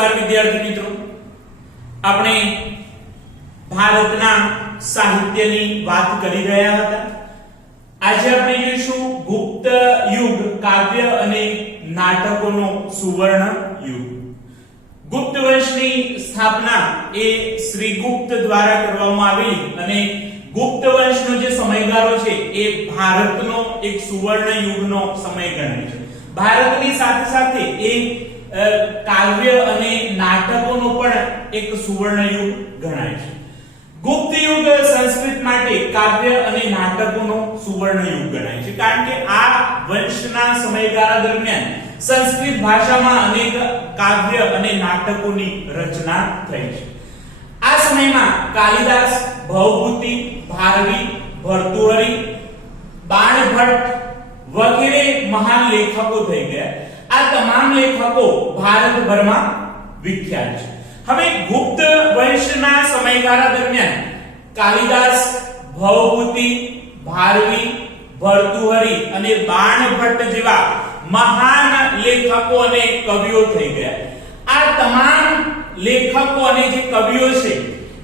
નમસ્કાર વિદ્યાર્થી મિત્રો, આપણે ભારતના સાહિત્યની વાત કરી રહ્યા હતા। આજે આપણે જોઈશું ગુપ્ત યુગ કાવ્ય અને નાટકોનો સુવર્ણ યુગ। ગુપ્ત વંશની સ્થાપના એ શ્રીગુપ્ત દ્વારા કરવામાં આવેલી અને ગુપ્ત વંશનો જે સમયગાળો છે એ ભારતનો એક સુવર્ણ યુગનો સમય ગણાય છે। ભારતની સાથે સાથે એ કાવ્ય અને નાટકોનો પણ એક સુવર્ણ યુગ ગણાય છે। ગુપ્ત યુગ સંસ્કૃત માટે કાવ્ય અને નાટકોનો સુવર્ણ યુગ ગણાય છે, કારણ કે આ વંશના સમયગાળા દરમિયાન સંસ્કૃત ભાષામાં અનેક કાવ્ય અને નાટકોની રચના થઈ છે। આ સમયમાં કાલિદાસ, ભવભૂતિ, ભારવી, ભર્તૃહરિ, બાણભટ્ટ વગેરે મહાન લેખકો થઈ ગયા। આ તમામ લેખકો ભારતભરમાં વિખ્યાત છે। હવે ગુપ્ત વંશના સમયગાળા દરમિયાન કાલિદાસ, ભવભૂતિ, ભારવી, ભર્તૃહરિ અને બાણભટ્ટ જેવા મહાન લેખકો અને કવિઓ થઈ ગયા। આ તમામ લેખકો અને જે કવિઓ છે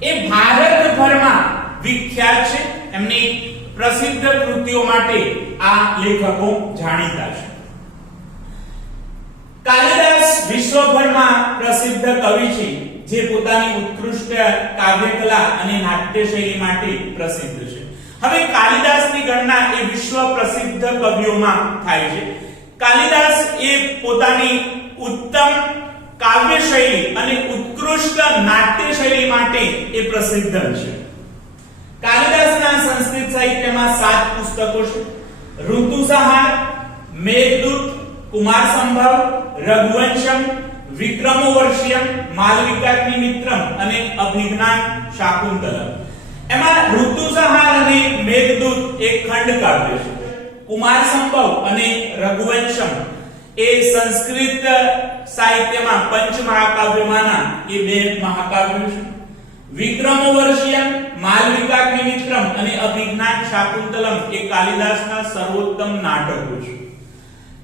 એ ભારતભરમાં વિખ્યાત છે। એમની પ્રસિદ્ધ કૃતિઓ માટે આ લેખકો જાણીતા છે। કાલિદાસ વિશ્વભરમાં પ્રસિદ્ધ કવિ છે, જે પોતાની ઉત્કૃષ્ટ કાવ્યકલા અને નાટ્ય શૈલી માટે પ્રસિદ્ધ છે। હવે કાલિદાસની ગણના એ વિશ્વ પ્રસિદ્ધ કવિઓમાં થાય છે। કાલિદાસ એ પોતાની ઉત્તમ કાવ્ય શૈલી અને ઉત્કૃષ્ટ નાટ્ય શૈલી માટે એ પ્રસિદ્ધ છે। કાલિદાસના સંસ્કૃત સાહિત્યમાં 7 પુસ્તકો છે: ઋતુસંહાર, મેઘદૂત, कुमार संभव, रघुवंशम, विक्रमोर्वशीयम, मालविकाग्निमित्रम અને અભિજ્ઞાન શાકુંતલમ। એમાં ઋતુસંહાર અને મેઘદૂત એક ખંડ કાવ્ય છે। कुमार संभव અને रघुवंशम એ સંસ્કૃત સાહિત્યમાં પંચમહાકાવ્યમાંના એ બે મહાકાવ્યો છે। વિક્રમોર્વશીયમ, માલવિકાગ્નિમિત્રમ અને અભિજ્ઞાન શાકુંતલમ એ કાલિદાસના સર્વોત્તમ નાટકો છે।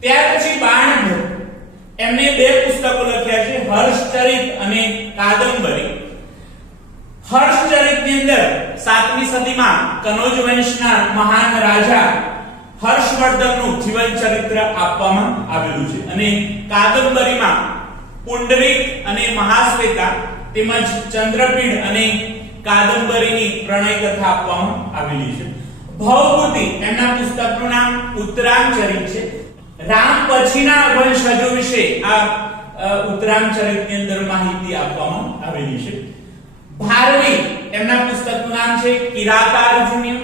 ત્યાર પછી બાણભટ્ટ એમને 2 પુસ્તકો લખ્યા છે: હર્ષચરિત અને કાદંબરી। હર્ષચરિતની અંદર 7મી સદીમાં કનોજ વંશના મહાન રાજા હર્ષવર્ધનનું જીવન ચરિત્ર આપવામાં આવેલું છે, અને કાદંબરીમાં પુંડરીક અને મહાશ્વેતા તેમજ ચંદ્રપીડ અને કાદંબરીની પ્રણય કથા આપવામાં આવેલી છે। ભવભૂતિ એમના પુસ્તકનું નામ ઉત્તરામચરિત છે। રામ પછીના વંશજો વિશે આ ઉત્તરામચરિતની અંદર માહિતી આપવામાં આવેલી છે। ભારવી એમના પુસ્તકનું નામ છે કિરાતાર્જુનીય।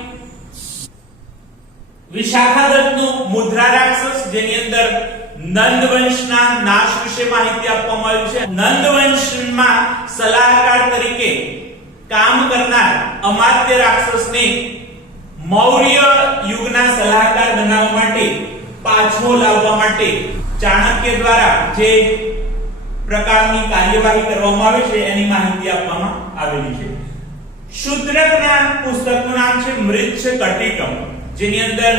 વિશાખાદત્તનું મુદ્રા રાક્ષસ, જેની અંદર નંદ વંશના નાશ વિશે માહિતી આપવામાં આવી છે। નંદ વંશમાં સલાહકાર તરીકે કામ કરનાર અમાત્ય રાક્ષસને મૌર્ય યુગના સલાહકાર બનાવવા માટે પાછો લાવવા માટે ચાણક્ય દ્વારા જે પ્રકારની કાર્યવાહી કરવામાં આવે છે એની માહિતી આપવામાં આવેલી છે। શુદ્રકના પુસ્તકનું નામ છે મૃચ્છકટિકમ, જેની અંદર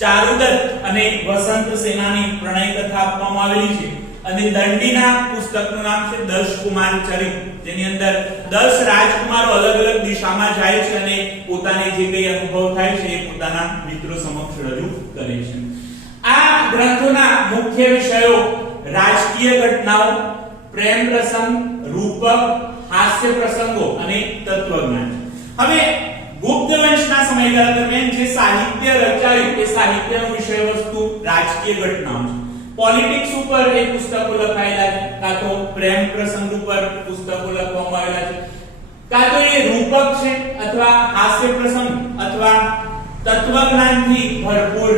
ચારુદત્ત અને વસંત સેનાની પ્રણય કથા આપવામાં આવેલી છે। અને દંડીના પુસ્તકનું નામ છે દશકુમાર ચરિત, જેની અંદર 10 રાજકુમારો અલગ અલગ દિશામાં જાય છે અને પોતાને જે કંઈ અનુભવ થાય છે એ પોતાના મિત્રો સમક્ષ રજૂ કરે છે। આ ગ્રંથોના મુખ્ય વિષયો રાજકીય ઘટનાઓ, પ્રેમ પ્રસંગ, રૂપક, હાસ્ય પ્રસંગો અને તત્વજ્ઞાન છે। હવે ગુપ્ત વંશના સમયગાળા દરમિયાન જે સાહિત્ય રચાયું એ સાહિત્યનો વિષય વસ્તુ રાજકીય ઘટનાઓ છે। પોલિટિક્સ ઉપર એ પુસ્તકો લખાયેલા છે, કાં તો પ્રેમ પ્રસંગ ઉપર પુસ્તકો લખવામાં આવેલા છે, કાં તો એ રૂપક છે અથવા હાસ્ય પ્રસંગ અથવા તત્વજ્ઞાનથી ભરપૂર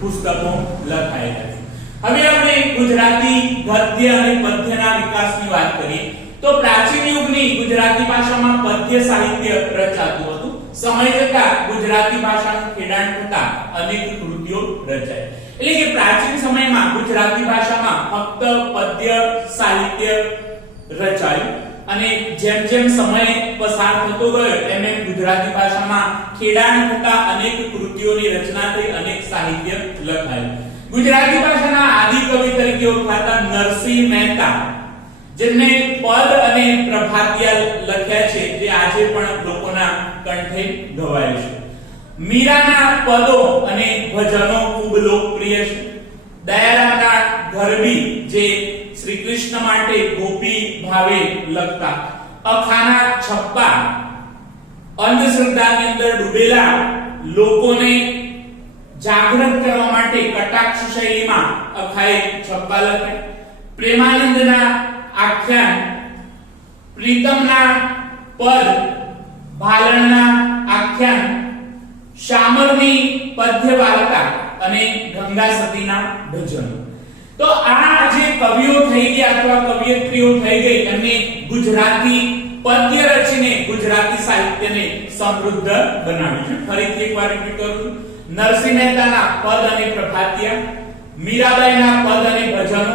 પુસ્તકો લખાયેલા છે। હવે આપણે ગુજરાતી ગદ્ય અને પદ્યના વિકાસની વાત કરીએ તો પ્રાચીન યુગની ગુજરાતી ભાષામાં પદ્ય સાહિત્ય રચાતું હતું। સમય જતાં ગુજરાતી ભાષાનું ખેડાણ થતા અનેક કૃતિઓ રચાઈ। એટલે કે પ્રાચીન સમયમાં ગુજરાતી ભાષામાં ફક્ત પદ્ય સાહિત્ય રચાયું, અને જેમ જેમ સમય પસાર થતો ગયો તેમ ગુજરાતી ભાષામાં ખેડાણ થતા અનેક કૃતિઓની રચના થઈ, અનેક સાહિત્ય લખાયું। ગુજરાતી ભાષાના આદિ કવિ તરીકે ઓળખાતા નરસિંહ મહેતા, જેમને પદ અને પ્રભાતિયા લખ્યા છે, જે આજે પણ લોકોના કંઠે ગવાય છે. મીરાના પદો અને ભજનો ખૂબ લોકપ્રિય છે. દયારામના ગરબી, જે શ્રી કૃષ્ણ માટે ગોપી ભાવે લખતા. અખાના છપ્પા, અંધશ્રદ્ધાની અંદર ડૂબેલા લોકોને જાગૃત કરવા માટે કટાક્ષ શૈલીમાં અખાએ છપ્પા લખ્યા. પ્રેમાનંદના આખ્યાન, પ્રીતમના પદ, ભાલણના આખ્યાન, શામળની પદ્ય વાર્તા અને ગંગા સતીના ભજનો. તો આ જે કવિઓ થઈ ગયા અથવા કવિયત્રીઓ થઈ ગઈ, એમને ગુજરાતી પદ્ય રચીને ગુજરાતી સાહિત્યને સમૃદ્ધ બનાવ્યું છે. ફરીથી એકવાર રિપીટ કરું છું. નરસિંહ મહેતાના પદ અને પ્રભાતિયા, મીરાબાઈના પદ અને ભજનો,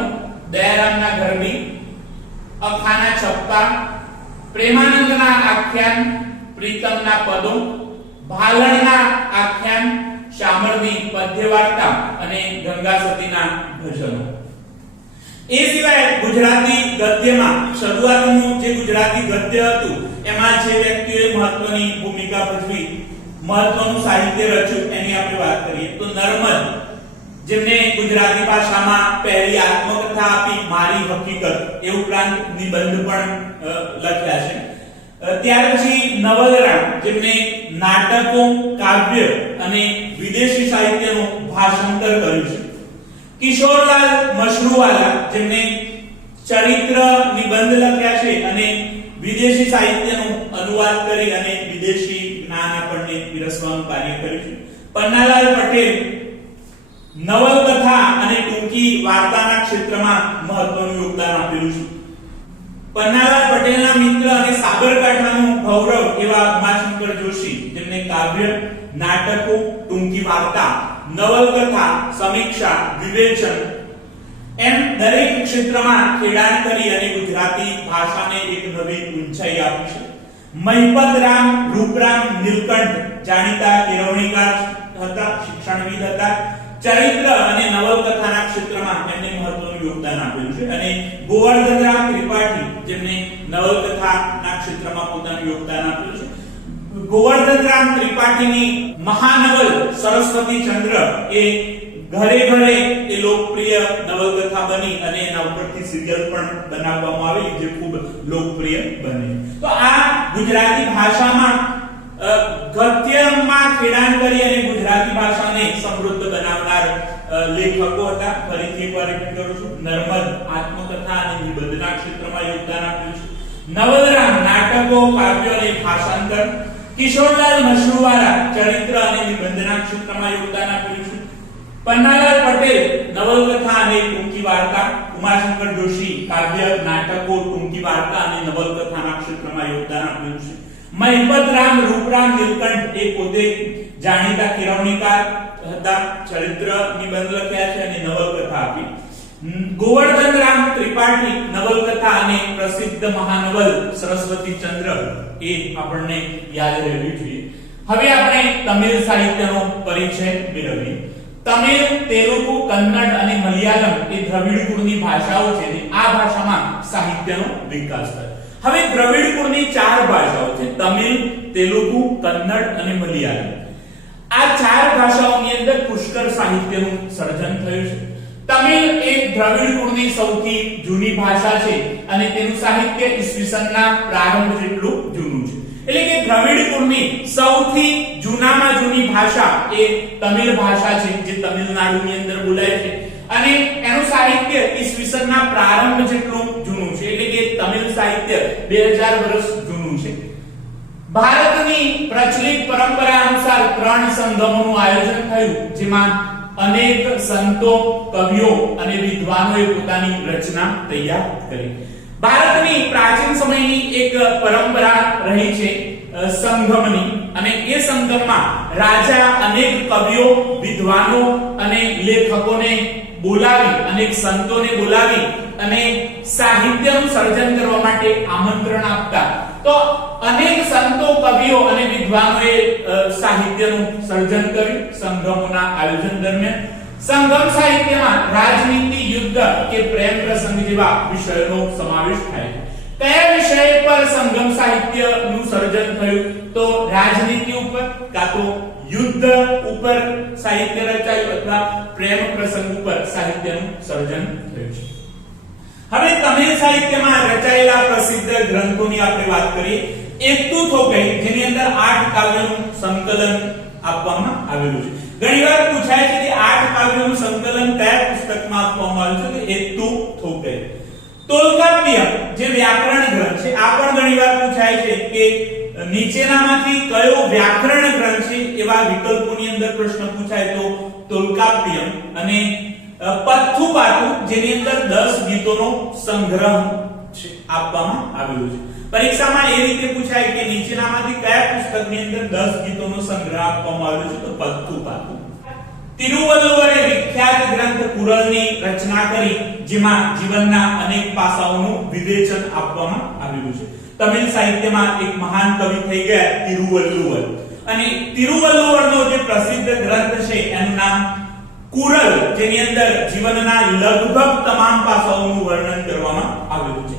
દયારામના ગરબી, અખાના છપ્પા, પ્રેમાનંદના આખ્યાન, પ્રીતમના પદો, ભાલણના આખ્યાન, શામળની પદ્ય વાર્તા અને ગંગા સતીના ભજનો. એ સિવાય ગુજરાતી ગદ્યમાં શરૂઆતનું જે ગુજરાતી ગદ્ય હતું, એમાં જે વ્યક્તિઓએ મહત્વની ભૂમિકા ભજવી, મહત્વનું સાહિત્ય રચ્યું, એની આપણે વાત કરીએ તો નર્મદ, જેમને ગુજરાતી ભાષામાં પહેલી આત્મકથા આપી મારી હકીકત, એ ઉપરાંત નિબંધ પણ લખ્યા છે. ત્યાર પછી નવલરામ, જેમને નાટકો, કાવ્ય અને વિદેશી સાહિત્યનું ભાષાંતર કર્યું છે. કિશોરલાલ મશરૂવાલા, જેમને ચરિત્ર નિબંધ લખ્યા છે અને વિદેશી સાહિત્યનું અનુવાદ કરી અને વિદેશી જ્ઞાન આપણને પીરસવાનું કાર્ય કર્યું છે. પન્નાલાલ પટેલ નવલકથા અને ટૂંકી વાર્તાના ક્ષેત્રમાં મહત્વનું યોગદાન આપેલું છે. પન્નાલાલ પટેલના મિત્ર અને સાબરકાંઠાનું ગૌરવ એવા ઉમાશંકર જોશી, જેમને કાવ્ય, નાટકો, ટૂંકી વાર્તા, નવલકથા, સમીક્ષા, વિવેચન એમ દરેક ક્ષેત્રમાં ખેડાણ કરી અને ગુજરાતી ભાષાને એક નવી ઊંચાઈ આપી છે. મહિપતરામ રૂપરામ નીલકંઠ જાણીતા કેળવણીકાર હતા, શિક્ષણવિદ હતા. ચરિત્ર અને નવલકથાના ક્ષેત્રમાં એમને મહત્વનું યોગદાન આપેલું છે. અને ગોવર્ધનરામ ત્રિપાઠી, જેમને નવલકથાના ક્ષેત્રમાં પોતાનું યોગદાન આપ્યું છે. ગોવર્ધનરામ ત્રિપાઠીની મહાનવલ સરસ્વતી ચંદ્ર એ ઘરે ઘરે એ લોકપ્રિય નવલકથા બની અને એના ઉપરથી સિરિયલ પણ બનાવવામાં આવી, જે ખૂબ લોકપ્રિય બની. તો આ ગુજરાતી ભાષામાં ગદ્યમાં ખેડાણ કરી અને ગુજરાતી ભાષાને સમૃદ્ધ બનાવનાર લેખકો હતા. ફરીથી એકવાર રિપીટ કરું છું. નર્મદ આત્મકથા અને નિબંધના ક્ષેત્રમાં યોગદાન આપ્યું છે. નવલરામ નાટકો, કાવ્યો અને ભાષાંતર. કિશોરલાલ મશરૂવાલા ચરિત્ર અને નિબંધના ક્ષેત્રમાં યોગદાન આપ્યું છે. પન્નાલાલ પટેલ નવલકથા અને ટૂંકી વાર્તા. ઉમાશંકર જોશી કાવ્ય, નાટકો, ટૂંકી વાર્તા અને નવલકથાના ક્ષેત્રમાં યોગદાન આપ્યું છે. મહિપતરામ રૂપરામ નીલકંઠ એ પોતે જાણીતા કેળવણીકાર હતા, ચરિત્ર નિબંધ લખ્યા છે અને નવલકથા આપી. ગોવર્ધનરામ ત્રિપાઠી નવલકથા અને પ્રસિદ્ધ મહાનવલ સરસ્વતી ચંદ્ર એ આપણને યાદ રહેવી જોઈએ. હવે આપણે તમિલ સાહિત્યનો પરિચય મેળવીએ. તમિલ, તેલુગુ, કન્નડ અને મલયાલમ એ દ્રવિડ કુળની ભાષાઓ છે. આ ભાષામાં સાહિત્યનો વિકાસ થયો. હવે દ્રવિડ કુળની ચાર ભાષાઓ છે: તમિલ, તેલુગુ, કન્નડ અને મલયાલમ. આ ચાર ભાષાઓની અંદર પુષ્કળ સાહિત્યનું સર્જન થયું છે. તમિલ એ દ્રવિડ કુળની સૌથી જૂની ભાષા છે અને તેનું સાહિત્ય ઈસવીસનના પ્રારંભ જેટલું જૂનું છે. એટલે કે દ્રવિડ કુળની સૌથી જૂનામાં જૂની ભાષા એ તમિલ ભાષા છે, જે તમિલનાડુની અંદર બોલાય છે અને એનું સાહિત્ય ઈસવીસનના પ્રારંભ જેટલું જૂનું છે. એટલે કે તમિલ સાહિત્ય 2000 વર્ષ જૂનું છે. ભારતની પ્રચલિત પરંપરા અનુસાર 3 સંગમોનું આયોજન થયું, જેમાં અનેક સંતો, કવિઓ અને વિદ્વાનોએ પોતાની રચના તૈયાર કરી. ભારતની પ્રાચીન સમયની એક પરંપરા રહી છે સંગમની, અને એ સંગમમાં રાજા અનેક કવિઓ, વિદ્વાનો અને લેખકોને બોલાવી, અનેક સંતોને બોલાવી અને સાહિત્યનું સર્જન કરવા માટે આમંત્રણ આપતા. તો અનેક સંતો, કવિઓ અને વિદ્વાનોએ સાહિત્યનું સર્જન કર્યું સંગમોના આયોજન દરમિયાન. સંગમ સાહિત્યમાં રાજનીતિ, યુદ્ધ કે પ્રેમ પ્રસંગ જેવા વિષયોનો સમાવેશ થાય છે. કયા વિષય પર સંગમ સાહિત્યનું સર્જન થયું? તો રાજનીતિ ઉપર કાં તો યુદ્ધ ઉપર સાહિત્ય રચાયું અથવા પ્રેમ પ્રસંગ ઉપર સાહિત્યનું સર્જન થયું છે. હવે તમિલ સાહિત્યમાં રચાયેલા પ્રસિદ્ધ ગ્રંથોની આપણે વાત કરીએ. એત્તુ થોકઈ, જેની અંદર 8 કાવ્યોનું સંકલન આપવામાં આવેલું છે. ઘણીવાર પૂછાય છે કે 8 કાવ્યોનું સંકલન કયા પુસ્તકમાં આપવામાં આવ્યું છે? તો એત્તુ થોકઈ. તોલ્કાપ્પિયમ જે વ્યાકરણ ગ્રંથ છે, આ પણ ઘણીવાર પૂછાય છે કે નીચેનામાંથી કયો વ્યાકરણ ગ્રંથ છે, એવા વિકલ્પોની અંદર પ્રશ્ન પૂછાય તો તોલ્કાપ્પિયમ. અને પથ્થુપાથુ જેની અંદર 10 ગીતોનો સંગ્રહ છે આપવામાં આવેલું છે. પરીક્ષામાં એ રીતે પૂછાય કે નીચેનામાંથી કયા પુસ્તકની અંદર 10 ગીતોનો સંગ્રહ આપવામાં આવ્યો છે? તો પથ્થુપાથુ. તિરુવલ્લુવરે વિખ્યાત ગ્રંથ કુરલની રચના કરી, જેમાં જીવનના અનેક પાસાઓનું વિવેચન આપવામાં આવેલું છે. તમિલ સાહિત્યમાં એક મહાન કવિ થઈ ગયા તિરુવલ્લુવર, અને તિરુવલ્લુવરનો જે પ્રસિદ્ધ ગ્રંથ છે એનું નામ કુરલ, જેની અંદર જીવનના લગભગ તમામ પાસાઓનું વર્ણન કરવામાં આવેલું છે.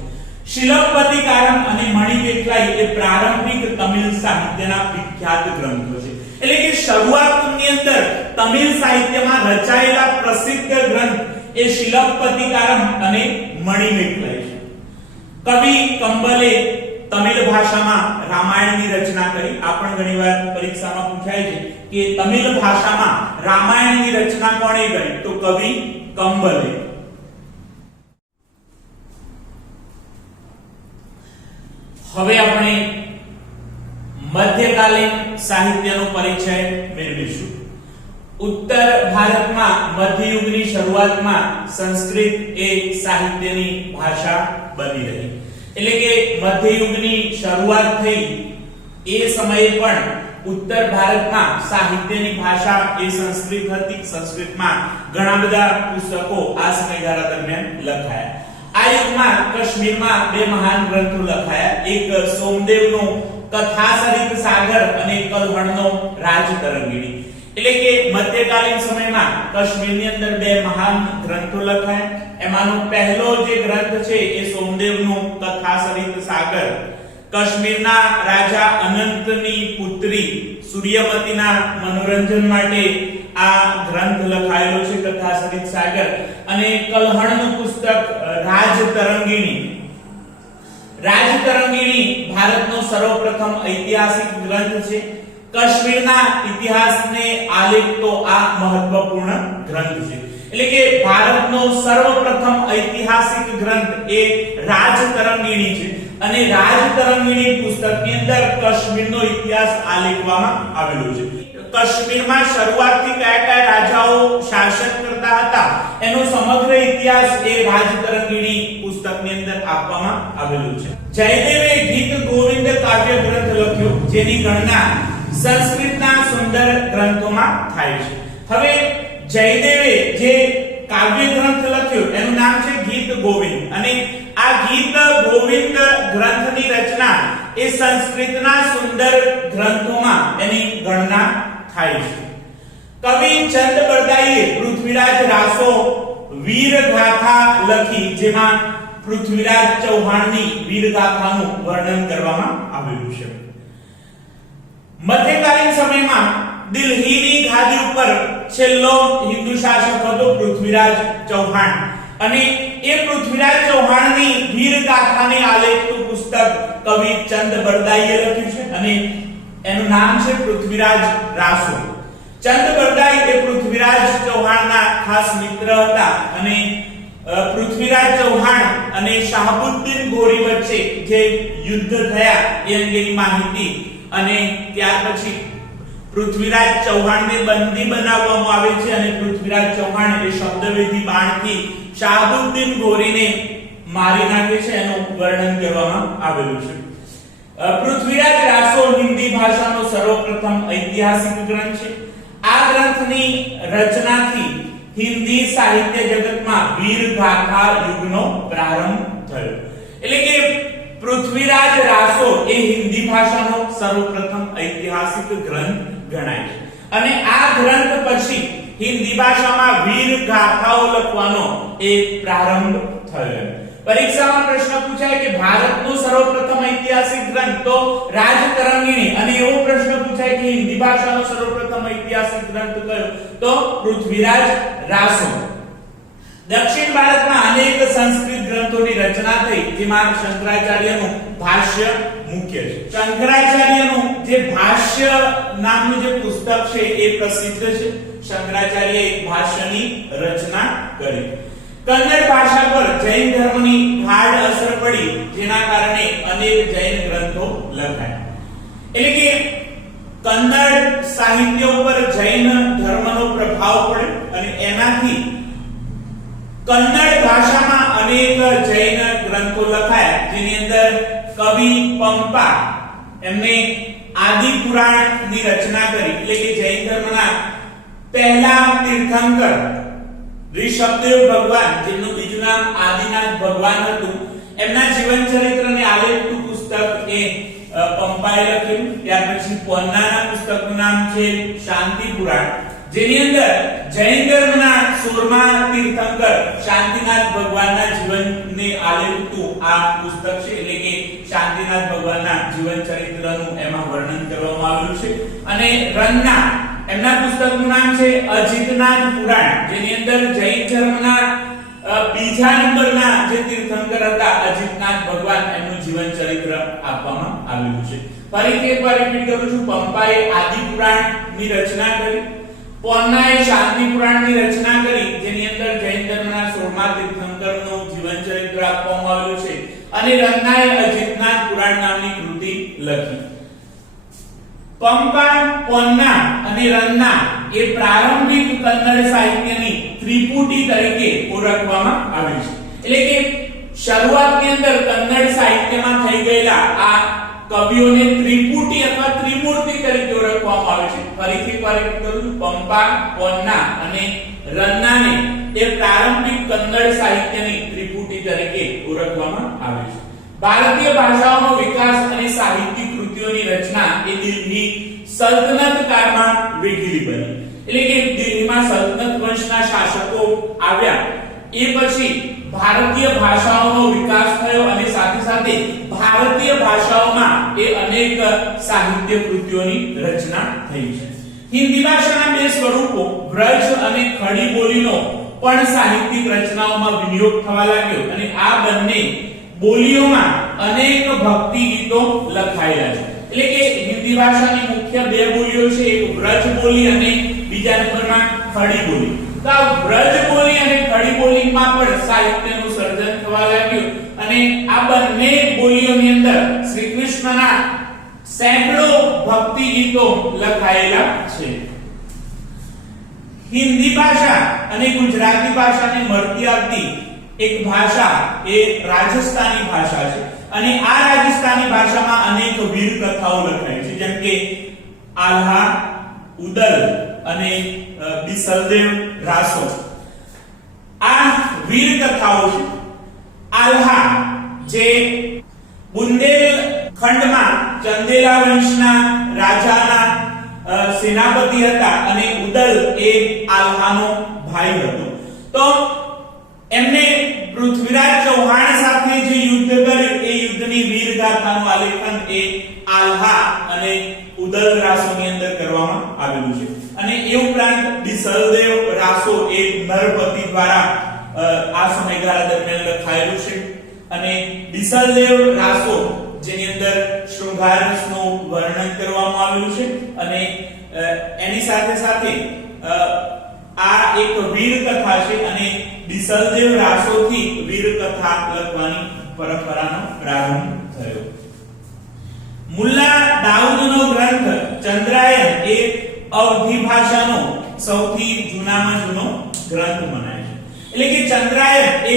શિલપતિકારમ અને મણિમેખલાઈ એ પ્રારંભિક તમિલ સાહિત્યના વિખ્યાત ગ્રંથો છે. એટલે કે શરૂઆતની અંદર તમિલ સાહિત્યમાં રચાયેલા પ્રસિદ્ધ ગ્રંથ એ શિલપતિકારમ અને મણિમેખલાઈ છે. કવિ કંબલે તમિલ ભાષામાં રામાયણની રચના કરી. આ પણ ઘણીવાર પરીક્ષામાં પૂછાય છે કે તમિલ ભાષામાં રામાયણની રચના કોણે કરી? તો કવિ કંબલે. હવે આપણે મધ્યકાલીન સાહિત્યનો પરિચય મેળવીશું. ઉત્તર ભારતમાં મધ્યયુગની શરૂઆતમાં સંસ્કૃત એ સાહિત્યની ભાષા બની રહી. એટલે કે મધ્યયુગની શરૂઆત થઈ એ સમયે પણ ઉત્તર ભારતમાં સાહિત્યની ભાષા એ સંસ્કૃત હતી. સંસ્કૃતમાં ઘણા બધા પુસ્તકો આ સમયગાળા દરમિયાન લખાયા. આ યુગમાં કાશ્મીરમાં 2 મહાન ગ્રંથો લખાયા. એક સોમદેવનો કથાસરિત સાગર અને કલ્હણનો રાજતરંગિણી. એટલે કે મધ્યકાલીન સમયમાં કાશ્મીરની અંદર 2 મહાન ગ્રંથો લખાયા. એમાંનો પહેલો જે ગ્રંથ છે એ સોમદેવનો કથાસરિત સાગર. કાશ્મીરના રાજા અનંતની પુત્રી સૂર્યમતીના મનોરંજન માટે આ ગ્રંથ લખાયેલો છે, કથાસરિત સાગર. અને કલ્હણનું પુસ્તક રાજતરંગિણી. રાજતરંગિણી ભારતનો સર્વપ્રથમ ઐતિહાસિક ગ્રંથ છે. કાશ્મીરના ઇતિહાસને આલેખતો આ મહત્વપૂર્ણ ગ્રંથ છે. એટલે કે ભારતનો સર્વપ્રથમ ઐતિહાસિક ગ્રંથ એ રાજતરંગિણી છે. અને રાજતરંગિણી પુસ્તકની અંદર કાશ્મીરનો ઇતિહાસ આલેખવામાં આવેલો છે. કાશ્મીરમાં શરૂઆતથી કયા કયા રાજાઓ શાસન કરતા હતા એનો સમગ્ર ઇતિહાસ એ રાજતરંગિણી પુસ્તકની અંદર આપવામાં આવેલું છે. જયદેવે ગીત ગોવિંદ કાવ્ય ગ્રંથ લખ્યો, જેની ગણના સંસ્કૃતના સુંદર ગ્રંથોમાં થાય છે. હવે જયદેવે જે કાવ્ય ગ્રંથ લખ્યો એનું નામ છે ગીત ગોવિંદ, અને આ ગીત ગોવિંદ ગ્રંથની રચના એ સંસ્કૃતના સુંદર ગ્રંથોમાં એની ગણના થાય છે. કવિ ચંદ બરદાઈએ પૃથ્વીરાજ રાસો વીર ગાથા લખી, જેમાં પૃથ્વીરાજ ચૌહાણની વીર ગાથાનું વર્ણન કરવામાં આવેલું છે. મધ્યકાલીન સમયમાં દિલ્હીની ગાદી ઉપર છેલ્લો હિન્દુ શાસક હતો પૃથ્વીરાજ ચૌહાણ, અને એ પૃથ્વીરાજ ચૌહાણની વીર ગાથાને આલેખતું પુસ્તક કવિ ચંદ બરદાઈએ લખ્યું છે, અને એનું નામ છે પૃથ્વીરાજ રાસો. ચંદ બરદાઈ એ પૃથ્વીરાજ ચૌહાણના ખાસ મિત્ર હતા, અને પૃથ્વીરાજ ચૌહાણ અને શાહબુદ્દીન ગોરી વચ્ચે જે યુદ્ધ થયા એ અંગેની માહિતી, અને ત્યાર પછી પૃથ્વીરાજ ચૌહાણને બંદી બનાવવામાં આવે છે, અને પૃથ્વીરાજ ચૌહાણ એ શબ્દવેધી બાણથી શાહબુદ્દીન ગોરીને મારી નાખે છે, એનું વર્ણન કરવામાં આવેલું છે. પૃથ્વીરાજ રાસો હિન્દી ભાષાનો સર્વપ્રથમ ઐતિહાસિક ગ્રંથ છે. આ ગ્રંથની રચનાથી હિન્દી સાહિત્ય જગતમાં વીર ગાથા યુગનો પ્રારંભ થયો. એટલે કે પૃથ્વીરાજ રાસો એ હિન્દી ભાષાનો સર્વપ્રથમ ઐતિહાસિક ગ્રંથ ગણાય છે, અને આ ગ્રંથ પછી હિન્દી ભાષામાં વીર ગાથાઓ લખવાનો એક પ્રારંભ થયો. પરીક્ષામાં પ્રશ્ન પૂછાય કે ભારતનો સર્વપ્રથમ ઐતિહાસિક ગ્રંથ તો રાજતરંગિણી, અને એવો પ્રશ્ન પૂછાય કે હિન્દી ભાષાનો સર્વપ્રથમ ઐતિહાસિક ગ્રંથ કયો તો પૃથ્વીરાજ રાસો. દક્ષિણ ભારતમાં અનેક સંસ્કૃત ગ્રંથોની રચના થઈ, જેમાં શંકરાચાર્યનું ભાષ્ય મુખ્ય છે. શંકરાચાર્યનું જે ભાષ્ય નામનું જે પુસ્તક છે એ પ્રસિદ્ધ છે. શંકરાચાર્યએ એક ભાષ્યની રચના કરી. કન્નડ ભાષા પર જૈન ધર્મની ગાઢ અસર પડી, જેના કારણે અનેક જૈન ગ્રંથો લખાયા. એટલે કે કન્નડ સાહિત્ય ઉપર જૈન ધર્મનો પ્રભાવ પડ્યો અને એનાથી કન્નડ ભાષામાં અનેક જૈન ગ્રંથો લખાયા, જેની અંદર કવિ પંપા એમને આદિ પુરાણની રચના કરી. એટલે કે જૈન ધર્મના પહેલા તીર્થંકર ઋષભદેવ ભગવાન, જેમનું બીજું નામ આદિનાથ ભગવાન હતું, એમના જીવન ચરિત્રને આલેખતું પુસ્તક એ પંપાએ લખ્યું. ત્યાર પછી પોન્નાના પુસ્તકનું નામ છે શાંતિ પુરાણ, જેની અંદર જૈન ધર્મના 16મા તીર્થંકર શાંતિનાથ ભગવાનના જીવનને આલેખતું આ પુસ્તક છે. એટલે કે શાંતિનાથ ભગવાનના જીવન ચરિત્રનું એમાં વર્ણન કરવામાં આવ્યું છે. અને રન્ના એમના પુસ્તકનું નામ છે અજિતનાથ પુરાણ, જેની અંદર જૈન ધર્મના બીજા નંબરના જે તીર્થંકર હતા અજિતનાથ ભગવાન, એમનું જીવન ચરિત્ર આપવામાં આવ્યું છે. ફરીથી એકવાર રિપીટ કરું છું. પંપાએ આદિ પુરાણની રચના કરી, પોન્નાએ શાંતિ પુરાણની રચના કરી, જેની અંદર જૈન ધર્મના 16મા તીર્થંકરનું જીવન ચરિત્ર આપવામાં આવ્યું છે, અને રન્નાએ અજિતનાથ પુરાણ નામની કૃતિ લખી. પંપા, પોન્ના અને રન્ના એ પ્રારંભિક કન્નડ સાહિત્યની ત્રિપુટી તરીકે ઓળખવામાં આવે છે. એટલે કે શરૂઆતની અંદર કન્નડ સાહિત્યમાં થઈ ગયેલા આ કવિઓને ત્રિપુટી અથવા ત્રિમૂર્તિ તરીકે ઓળખવામાં આવે છે. ફરીથી ફરીથી કરું છું. પંપા, પોન્ના અને રન્નાને એ પ્રારંભિક કન્નડ સાહિત્યની ત્રિપુટી તરીકે ઓળખવામાં આવે છે. ભારતીય ભાષાઓનો વિકાસ અને સાહિત્યિક કૃતિઓની રચના એ દિલ્હી સલ્તનત કાળમાં વેગીલી બની. એટલે કે દિલ્હીમાં સલ્તનત વંશના શાસકો આવ્યા, એ પછી ભારતીય ભાષાઓનો વિકાસ થયો અને સાથે સાથે ભારતીય ભાષાઓમાં એ અનેક સાહિત્ય કૃતિઓની રચના થઈ છે. હિન્દી ભાષાના બે સ્વરૂપો વ્રજ અને ખડી બોલીનો પણ સાહિત્યિક રચનાઓમાં વિનિયોગ થવા લાગ્યો, અને આ બંને બોલીઓમાં અનેક ભક્તિ ગીતો લખાયેલા છે. એટલે કે હિન્દી ભાષાની મુખ્ય બે બોલીઓ છે, એક વ્રજ બોલી અને બીજા નંબરમાં ખડી બોલી. તો આ વ્રજ બોલી અને ખડી બોલીમાં પણ સાહિત્યનું સર્જન થવા લાગ્યું, અને આ બંને બોલીઓની અંદર શ્રી કૃષ્ણના સેંકડો ભક્તિ ગીતો લખાયેલા છે. હિન્દી ભાષા અને ગુજરાતી ભાષાને મળતી આવતી એક ભાષા એ રાજસ્થાની ભાષા છે, અને આ રાજસ્થાની ભાષામાં અનેક વીર કથાઓ લખાઈ છે, જેમ કે આલ્હા, ઉદલ અને બિસલદેવ રાસો. આ વીર કથાઓ છે. આલ્હા જે બુંદેલખંડમાં ચંદેલા વંશના રાજાના સેનાપતિ હતા, અને ઉદલ એ આલ્હાનો ભાઈ હતો. તો એમને પૃથ્વીરાજ ચૌહાણ સાથે જે યુદ્ધ કર્યું, એ યુદ્ધની વીર ગાથાનું આલેખન એ આલ્હા અને ઉદલ રાસોની અંદર કરવામાં આવેલું છે. અને એ ઉપરાંત બિસલદેવ રાસો એ નરપતિ દ્વારા આ સમયગાળા દરમિયાન લખાયેલું છે. અને બિસલદેવ રાસો જેની અંદર શૃંગાર રસનું વર્ણન કરવામાં આવેલું છે, અને એની સાથે સાથે આ એક વીર કથા છે, અને બિસલદેવ રાસોથી વીર કથા લખવાની પરંપરાનો પ્રારંભ થયો. મુલ્લા દાઉદનો ગ્રંથ ચંદ્રાયન એ અવધી ભાષાનો સૌથી જૂનામાં જૂનો ગ્રંથ મનાય છે. એટલે કે ચંદ્રાયન એ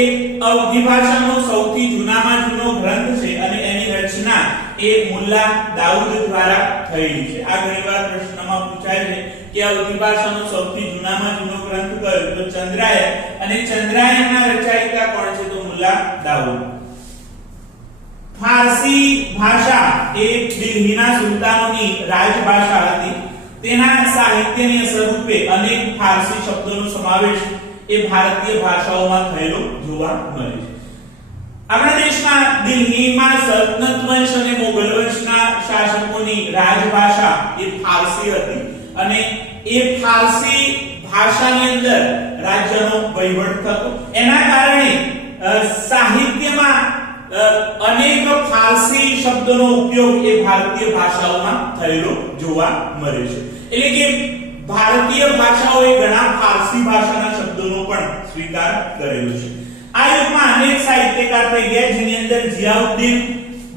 અવધી ભાષાનો સૌથી જૂનામાં જૂનો ગ્રંથ છે, અને એની રચના એ મુલ્લા દાઉદ દ્વારા થયેલી છે. આ ઘણીવાર પ્રશ્નમાં પૂછાય છે કે અવધી ભાષાનો સૌથી જૂનામાં જૂનો ગ્રંથ કયો, તો ચંદ્રાયન. અને ચંદ્રાયનના રચયિતા કોણ છે, તો મુલ્લા દાઉદ. ફારસી ભાષા એ દિલ્હીના સુલતાનોની રાજભાષા હતી. તેના સાહિત્યની અસર રૂપે અનેક ફારસી શબ્દોનો સમાવેશ એ ભારતીય ભાષાઓમાં થયેલો જોવા મળે છે. આપણા દેશમાં દિલ્હીમાં સલ્તનત વંશ અને મોગલ વંશના શાસકોની રાજભાષા એ ફારસી હતી અને એ ફારસી ભાષાની અંદર રાજ્યનો વહીવટ થતો. એના કારણે સાહિત્યમાં અનેક ફારસી શબ્દોનો ઉપયોગ એ ભારતીય ભાષાઓમાં થયેલો જોવા મળે છે. એટલે કે ભારતીય ભાષાઓએ ઘણા ફારસી ભાષાના શબ્દોનો પણ સ્વીકાર કરેલો છે. આ યુગમાં અનેક સાહિત્યકાર થઈ ગયા, જેની અંદર જિયાઉદ્દીન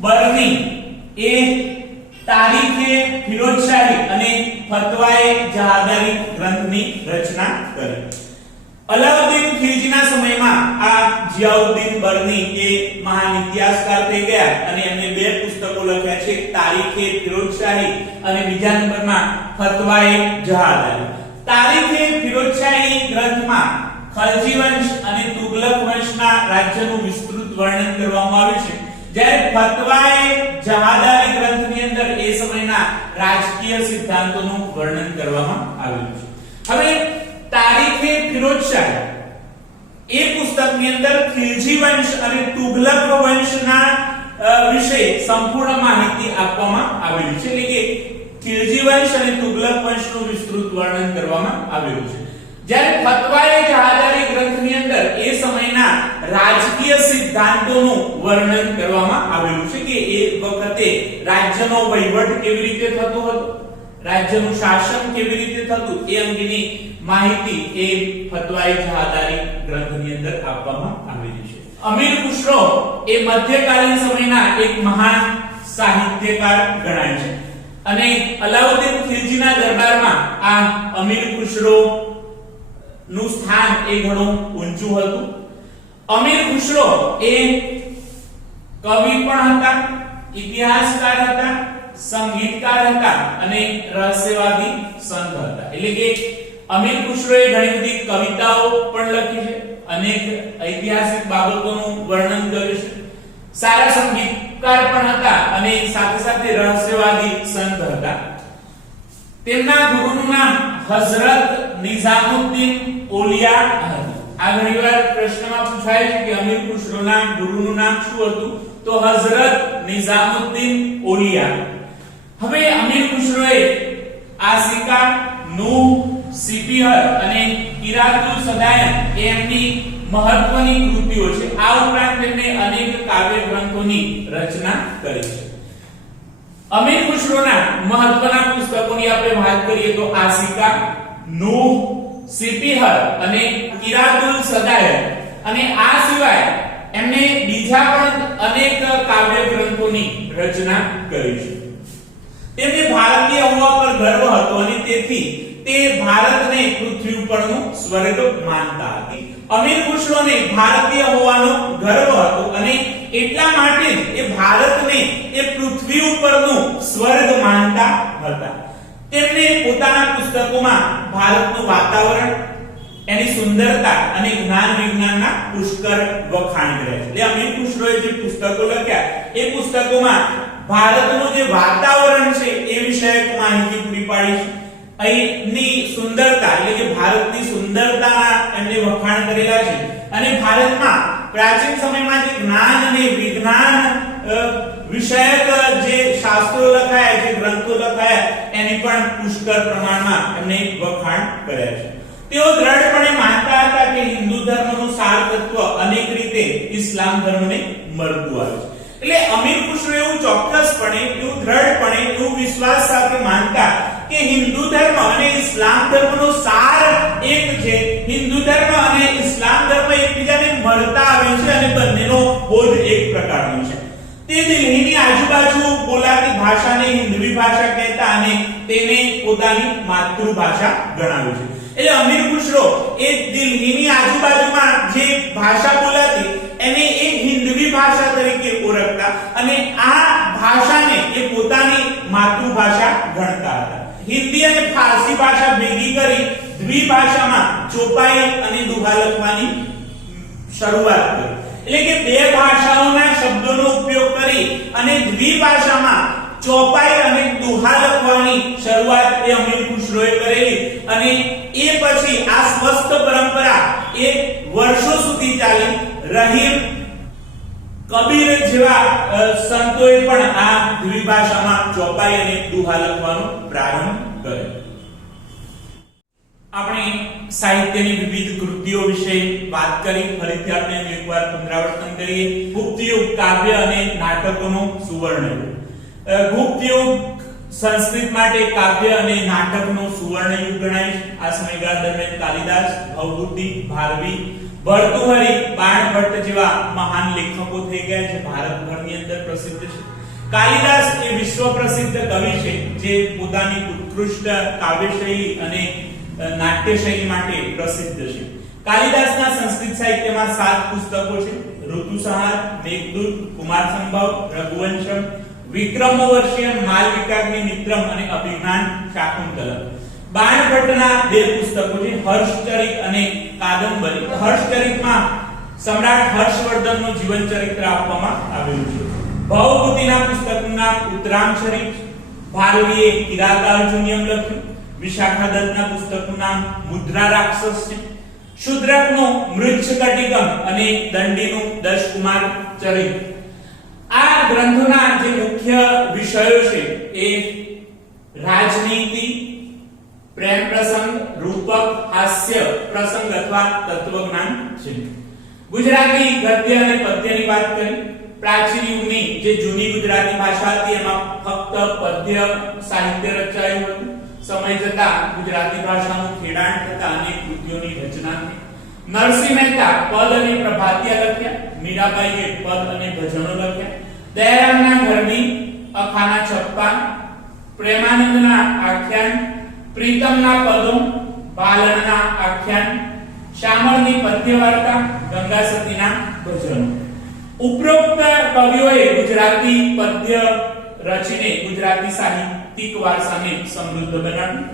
બરની એ તારીખે ફિરોજશાહી અને ફતવાએ જહાદારી ગ્રંથની રચના કરી. અલાઉદ્દીન ખિલજીના સમયમાં આ જિયાઉદ્દીન બરની એ મહાન ઇતિહાસકાર થઈ ગયા અને એમને બે પુસ્તકો લખ્યા છે, તારીખે ફિરોજશાહી અને બીજા નંબરમાં ફતવાએ જહાદારી. તારીખે ફિરોજશાહી ગ્રંથમાં ખલજી વંશ અને તુગલક વંશના રાજ્યનું વિસ્તૃત વર્ણન કરવામાં આવ્યું છે, જ્યારે ફતવાએ જહાદારી ગ્રંથની અંદર એ સમયના રાજકીય સિદ્ધાંતોનું વર્ણન કરવામાં આવ્યું છે. હવે તારીખે ફિરોજશાહી એ પુસ્તકની અંદર ખિલજી વંશ અને તુગલક વંશના વિશે સંપૂર્ણ માહિતી આપવામાં આવેલી છે. એટલે કે ખિલજી વંશ અને તુગલક વંશનું વિસ્તૃત વર્ણન કરવામાં આવેલું છે, જ્યારે ફતવાએ જહાદારી ગ્રંથની અંદર એ સમયના રાજકીય સિદ્ધાંતોનું વર્ણન કરવામાં આવેલું છે કે એ વખતે રાજ્યનો વહીવટ કેવી રીતે થતો હતો, રાજ્યનું શાસન કેવી રીતે થતું એ અંગેની માહિતી એ ફતવાએ જહાદારી ગ્રંથની અંદર આપવામાં આવેલી છે. અમીર ખુશરો એ મધ્યકાલીન સમયના એક મહાન સાહિત્યકાર ગણાય છે અને અલાઉદ્દીન ખિલજીના દરબારમાં આ અમીર ખુશરો નું સ્થાન એ ઘણું ઊંચું હતું. અમીર ખુશરો એ કવિ પણ હતા, ઇતિહાસકાર હતા, સંગીતકાર હતા અને રહસ્યવાદી સંત હતા. એટલે કે અમીર ખુશરોએ ઘણી બધી કવિતાઓ પણ લખી છે, અનેક ઐતિહાસિક બાબતોનું વર્ણન કર્યું છે, સારા સંગીતકાર પણ હતા અને સાથે સાથે રહસ્યવાદી સંત હતા. તેમના ગુરુનું નામ હઝરત નિઝામુદ્દીન ઓલિયા હતું. આ ઘણીવાર પ્રશ્નમાં પૂછાય છે કે અમીર ખુશરોના ગુરુનું નામ શું હતું, તો હઝરત નિઝામુદ્દીન ઓલિયા. હવે અમીર ખુશરોએ આસિકા, નૂહ, સિપિહર અને કિરાતુલ સદાયન એમની મહત્વની કૃતિઓ છે. આ ઉપરાંત તેમણે અનેક કાવ્ય ગ્રંથોની રચના કરી છે. અમીર ખુશરોના મહત્વના પુસ્તકોની આપણે વાત કરીએ તો આસિકા, નૂહ, સિપિહર અને કિરાતુલ સદાયર, અને આ સિવાય એમણે બીજા પણ અનેક કાવ્ય ગ્રંથોની રચના કરી છે. તેમને ભારતીય હોવા પર ગર્વ હતો અને તેથી તે ભારતને પૃથ્વી ઉપરનું સ્વર્ગ માનતા હતી. અમીર ખુશરોને ભારતીય હોવાનો ગર્વ હતો અને એટલા માટે એ ભારતને એ પૃથ્વી ઉપરનું સ્વર્ગ માનતા હતા. તેમણે પોતાના પુસ્તકોમાં ભારતનું વાતાવરણ, એની સુંદરતા અને જ્ઞાન વિજ્ઞાનના પુષ્કળ વખાણ કર્યા છે. એટલે અમીર ખુશરોએ જે પુસ્તકો લખ્યા એ પુસ્તકોમાં ભારતનું જે વાતાવરણ છે એ વિષયક માહિતી પૂરી પાડી છે. અહીંની સુંદરતા એટલે કે ભારતની સુંદરતાના એમને વખાણ કરેલા છે અને ભારતમાં પ્રાચીન સમયમાં જે જ્ઞાન અને વિજ્ઞાન વિષયક જે શાસ્ત્રો લખાયા, જે ગ્રંથો લખાયા એની પણ પુષ્કળ પ્રમાણમાં એમને વખાણ કર્યા છે. તેઓ દ્રઢપણે માનતા હતા કે હિન્દુ ધર્મનું સાર તત્વ અનેક રીતે ઇસ્લામ ધર્મને મળતું આવે છે. એટલે અમીર ખુશરો એવું ચોક્કસપણે, એવું દ્રઢપણે, એવું વિશ્વાસ સાથે માનતા કે હિન્દુ ધર્મ અને ઇસ્લામ ધર્મનો સાર એક છે. હિન્દુ ધર્મ અને ઇસ્લામ ધર્મ એકબીજાને મળતા આવે છે અને બંનેનો બોધ એક પ્રકારનો છે. તે દિલ્હીની આજુબાજુ બોલાતી ભાષાને હિન્દવી ભાષા કહેતા અને તેને પોતાની માતૃભાષા ગણાવે છે. એટલે અમીર ખુશરો એ દિલ્હીની આજુબાજુમાં જે ભાષા બોલાતી એને એક હિન્દવી ભાષા તરીકે ઓળખતા અને આ ભાષાને એ પોતાની માતૃભાષા ગણતા હતા. હિન્દી અને ફારસી ભાષા ભેગી કરી દ્વિભાષામાં ચોપાઈ અને દુહા લખવાની શરૂઆત કરી. એટલે કે બે ભાષાઓના શબ્દોનો ઉપયોગ કરી અને દ્વિભાષામાં ચોપાઈ અને દોહા લખવાની શરૂઆત એ અમીર ખુશરોએ કરેલી અને એ પછી આ સ્વસ્થ પરંપરા એ વર્ષો સુધી ચાલી. રહીમ, કબીર જેવા સંતોએ પણ આ દ્વિભાષામાં ચોપાઈ અને દોહા લખવાનો પ્રારંભ કર્યો. આપણે સાહિત્યની વિવિધ કૃતિઓ વિશે વાત કરી. ફરીથી આપણે એકવાર પુનરાવર્તન કરીએ. ગુપ્ત યુગ કાવ્ય અને નાટકોનો સુવર્ણ યુગ. ગુપ્ત યુગ સંસ્કૃત માટે કાવ્ય અને નાટકનો સુવર્ણ યુગ ગણાય છે. આ સમયગાળા દરમિયાન કાલિદાસ, ભવભૂતિ, ભારવી, ભર્તૃહરિ, બાણભટ્ટ જેવા મહાન લેખકો થઈ ગયા છે. ભારતભરની અંદર પ્રસિદ્ધ છે. કાલિદાસ એ વિશ્વ પ્રસિદ્ધ કવિ છે જે પોતાની ઉત્કૃષ્ટ કાવ્ય શૈલી અને નાટ્ય શૈલી માટે પ્રસિદ્ધ છે. કાલિદાસના સંસ્કૃત સાહિત્યમાં 7 પુસ્તકો છે: ઋતુસંહાર, મેઘદૂત, કુમાર સંભવ, રઘુવંશમ, વિક્રમોર્વશિયમ, માલવિકાગ્નિ મિત્રમ અને અભિજ્ઞાન શાકુંતલમ. બાણભટ્ટના 2 પુસ્તકો છે: હર્ષચરિત અને કાદંબરી. હર્ષચરિતમાં સમ્રાટ હર્ષવર્ધનનું જીવન ચરિત્ર આપવામાં આવેલું છે. ભવભૂતિના પુસ્તકનું નામ ઉત્તરાંચરિત. ભારવીએ કિરાતાર્જુનિયમ લખ્યું. વિશાખા દત્તના પુસ્તકનું નામ મુદ્રા રાક્ષસ છે. શુદ્રકનું મૃચ્છકટિકમ અને દંડીનું દશકુમાર ચરિત. આ ગ્રંથોના જે મુખ્ય વિષયો છે એ રાજનીતિ, પ્રેમ પ્રસંગ, રૂપક, હાસ્ય પ્રસંગ અથવા તત્વજ્ઞાન છે. ગુજરાતી ગદ્ય અને પદ્યની વાત કરી. પ્રાચીન યુગની જે જૂની ગુજરાતી ભાષા હતી એમાં ફક્ત પદ્ય સાહિત્ય રચાયું હતું. સમય જતા ગુજરાતી ભાષાનું ખેડાણ થતા અનેક કૃતિઓની રચના થઈ. નરસિંહ મહેતા પદ અને પ્રભાતિયા લખ્યા. મીરાબાઈએ પદ અને ભજનો લખ્યા. દયારામના ઘરની અખાના છપ્પા, પ્રેમાનંદના આખ્યાન, પ્રીતમના પદો, બાલણના આખ્યાન, શામળની પદ્ય વાર્તા, ગંગાસતીના ભજનો. ઉપરોક્ત કવિઓએ ગુજરાતી પદ્ય રચીને ગુજરાતી સાહિત્યિક વારસાને સમૃદ્ધ બનાવ્યું.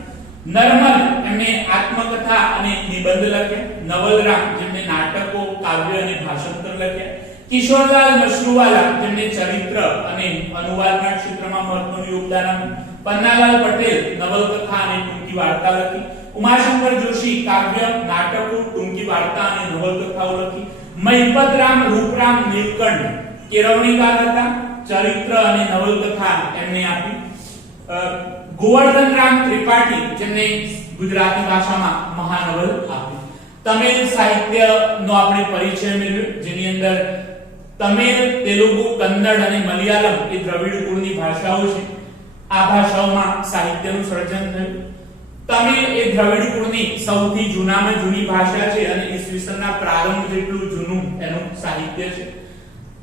નર્મદ એમને આત્મકથા અને નિબંધ લખ્યા. નવલરામ જેમને નાટકો, કાવ્ય અને ભાષાંતર લખ્યા. કિશોરલાલ મશરૂવાલા જેમને ચરિત્ર અને અનુવાદના ક્ષેત્રમાં મહત્વનું યોગદાન આપ્યું. પન્નાલાલ પટેલ નવલકથા અને ટૂંકી વાર્તા લખી. ઉમાશંકર જોશી કાવ્ય, નાટકો, ટૂંકી વાર્તા અને નવલકથાઓ લખી. મહિપતરામ રૂપરામ નીલકંઠ કેળવણીકાર હતા. ચરિત્ર અને નવલકથા એમને આપી. ગોવર્ધનરામ ત્રિપાઠી જેમને ગુજરાતી ભાષામાં મહાનવલ આપી. તમિલ સાહિત્યનો આપણે પરિચય મેળવ્યો જેની અંદર તમિલ, તેલુગુ, કન્નડ અને મલયાલમ એ દ્રવિડ કુળની ભાષાઓ છે. આ ભાષાઓમાં સાહિત્યનું સર્જન થયું. તમિલ એ દ્રવિડ કુળની સૌથી જૂનામાં જૂની ભાષા છે અને ઈસવીસનના પ્રારંભ જેટલું જૂનું એનું સાહિત્ય છે.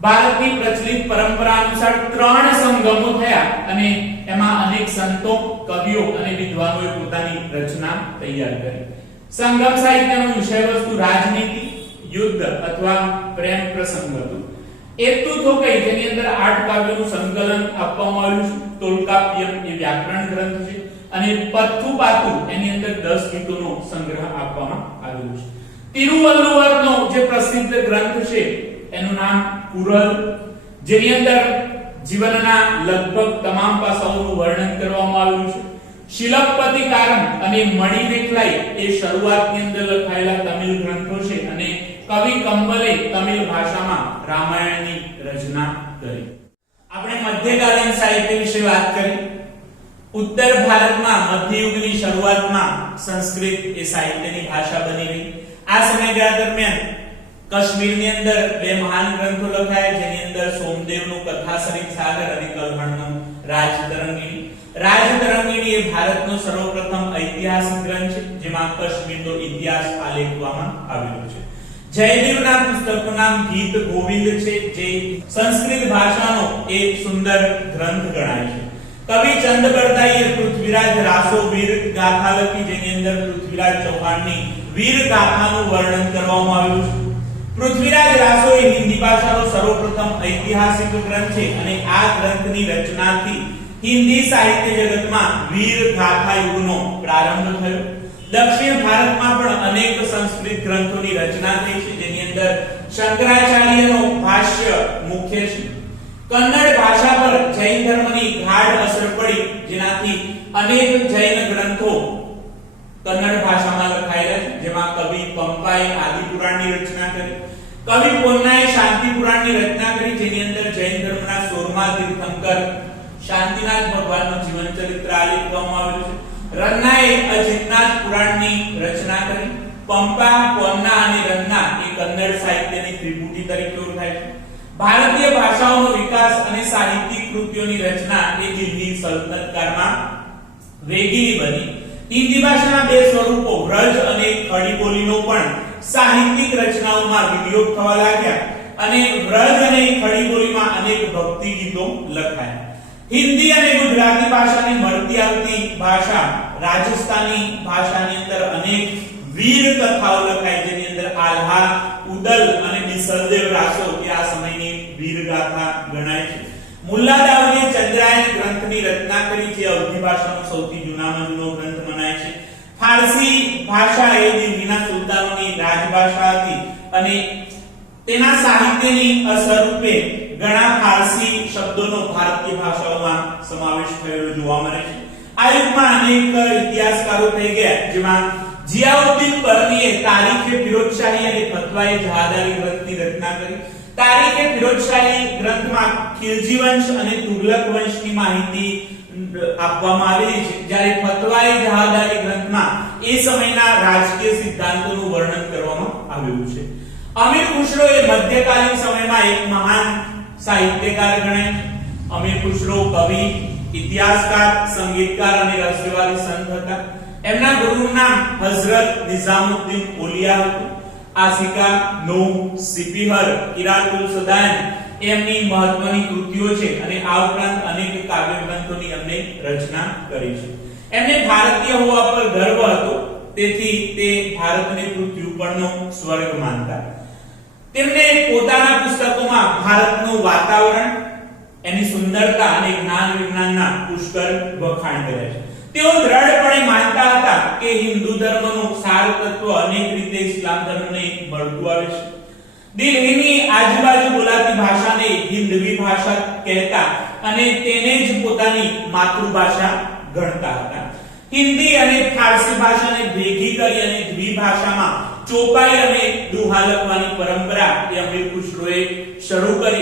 ભારતની પ્રચલિત પરંપરા અનુસાર 3 સંગમો થયા અને એમાં અનેક સંતો, કવિઓ અને વિદ્વાનોએ પોતાની રચના તૈયાર કરી. સંગમ સાહિત્યનો વિષય વસ્તુ રાજનીતિ, યુદ્ધ અથવા પ્રેમ પ્રસંગ હતું. એતુ થોકઈ જેની અંદર 8 કાવ્યોનું સંકલન આપવામાં આવ્યું છે. તોલ્કાપ્પિયમ એ વ્યાકરણ ગ્રંથ છે અને પથ્થુપાતુ એની અંદર 10 ગીતોનો સંગ્રહ આપવામાં આવ્યો છે. તિરુવલ્લુવરનો જે પ્રસિદ્ધ ગ્રંથ છે એનું નામ કુરલ, જેની અંદર જીવનના લગભગ તમામ પાસાઓનું વર્ણન કરવામાં આવ્યું છે. શિલપતિકારમ અને મણિમેખલાઈ એ શરૂઆતની અંદર લખાયેલા તમિલ ગ્રંથો છે અને કવિ કંબલે તમિલ ભાષામાં રામાયણની રચના કરી. આપણે મધ્યકાલીન સાહિત્ય વિશે વાત કરી. ઉત્તર ભારતમાં મધ્યયુગની શરૂઆતમાં સંસ્કૃત એ સાહિત્યની ભાષા બની રહી. આ સમયગાળા દરમિયાન કાશ્મીરની અંદર 2 મહાન ગ્રંથો લખાયા જેની અંદર સોમદેવનું કથાસરિત સાગર અને કલ્હણનું રાજતરંગિણી. રાજતરંગિણી એ ભારતનો સર્વપ્રથમ ઐતિહાસિક ગ્રંથ છે જેમાં કાશ્મીરનો ઇતિહાસ આલેખવામાં આવેલો છે. જયદેવના પુસ્તકનું નામ ગીત ગોવિંદ છે જે સંસ્કૃત ભાષાનો એક સુંદર ગ્રંથ ગણાય છે. કવિ ચંદબરદાઈએ પૃથ્વીરાજ રાસો વીર ગાથા લખી જેની અંદર પૃથ્વીરાજ ચૌહાણની વીર ગાથાનું વર્ણન કરવામાં આવ્યું છે. પૃથ્વીરાજ રાસો એ હિન્દી ભાષાનો સર્વપ્રથમ ઐતિહાસિક ગ્રંથ છે અને આ ગ્રંથની રચનાથી હિન્દી સાહિત્ય જગતમાં વીર ગાથા યુગનો પ્રારંભ થયો. દક્ષિણ ભારતમાં પણ અનેક સંસ્કૃત ગ્રંથોની રચના થઈ છે જેની અંદર શંકરાચાર્યનો ભાષ્ય મુખ્ય છે. કન્નડ ભાષા પર જૈન ધર્મની ગાઢ અસર પડી, જેનાથી અનેક જૈન ગ્રંથો કન્નડ ભાષામાં લખાયેલા છે, જેમાં કવિ પંપાએ આદિ પુરાણની રચના કરી, કવિ પોન્નાએ શાંતિ પુરાણની રચના કરી, જેની અંદર જૈન ધર્મના 16મા તીર્થંકર શાંતિનાથ ભગવાનનું જીવન ચરિત્ર આલેખવામાં આવેલું છે, રન્નાએ અજિતનાથ પુરાણની રચના કરી, પંપા, પોન્ના અને રન્ના એ કન્નડ સાહિત્યની ત્રિપુટી તરીકે ઓળખાય છે. ભારતીય ભાષાઓનો વિકાસ અને સાહિત્યિક કૃતિઓની રચના એ દિલ્હી સલ્તનત કાળમાં વેગીલી બની. હિન્દી ભાષાના બે સ્વરૂપો વ્રજ અને ખડી બોલીનો પણ સાહિત્યિક રચનાઓમાં વિનિયોગ થવા લાગ્યા અને વ્રજ અને ખડી બોલીમાં અનેક ભક્તિ ગીતો લખાયા. હિન્દી અને ગુજરાતી ભાષાની મળતી આવતી ભાષા રાજસ્થાની ભાષાની અંદર અનેક વીર કથાઓ લખાઈ, જેની અંદર આલ્હા, ઉદલ અને બિસલદેવ રાસો એ આ સમયની વીર ગાથા ગણાય છે. મુલ્લા દાઉદે ચંદ્રાયન ગ્રંથની રચના કરી, જે અવધી ભાષાનો સૌથી જૂનામાં જૂનો ગ્રંથ મનાય છે. ફારસી ભાષા એ દિલ્હીના સુલતાનોની રાજભાષા હતી અને તેના સાહિત્યની અસર રૂપે ઘણા ફારસી શબ્દોનો ભારતીય ભાષાઓમાં સમાવેશ થયેલો જોવા મળે છે. આ યુગમાં અનેક ઇતિહાસકારો થઈ ગયા, જેમાં જિયાઉદ્દીન કરનીએ તારીખે ફિરોજશાહી અને ફતવાએ જહાદારી ગ્રંથની રચના કરી. તારીખે ફિરોજશાહી ગ્રંથમાં ખિલજી વંશ અને તુગલક વંશની માહિતી આપવામાં આવેલી છે, જ્યારે ફતવાએ જહાદારી ગ્રંથમાં એ સમયના રાજકીય સિદ્ધાંતોનું વર્ણન કરવામાં આવ્યું છે. અમીર ખુશરો એ મધ્યકાલીન સમયમાં એક મહાન સાહિત્યકાર ગણાય છે. અમીર ખુશરો કવિ, ઇતિહાસકાર, સંગીતકાર અને રહસ્યવાદી સંત હતા. એમના ગુરુનું નામ હઝરત નિઝામુદ્દીન ઓલિયા હતું. આસિકા, નૂહ, સિપિહર, કિરાતુલ સદાન એમની મહત્વની કૃતિઓ છે અને આ ઉપરાંત અનેક કાવ્ય ગ્રંથોની એમણે રચના કરી છે. એમને ભારતીય હોવા પર ગર્વ હતો, તેથી તે ભારતને પૃથ્વી ઉપરનો સ્વર્ગ માનતા. તેમણે પોતાના પુસ્તકોમાં ભારતનું વાતાવરણ, એની સુંદરતા અને જ્ઞાન વિજ્ઞાનના પુષ્કળ વખાણ કર્યા છે. તેઓ દ્રઢપણે માનતા હતા કે હિન્દુ ધર્મનું સાર તત્વ અનેક રીતે ઇસ્લામ ધર્મને મળતું આવે છે. દિલ્હીની આજુબાજુ બોલાતી ભાષાને હિન્દવી ભાષા કહેતા અને તેને જ પોતાની માતૃભાષા ગણતા હતા. હિન્દી અને ફારસી ભાષાને ભેગી કરી અને દ્વિભાષામાં ચોપાઈ અને દુહા લખવાની પરંપરા એ અમીર ખુશરોએ શરૂ કરી.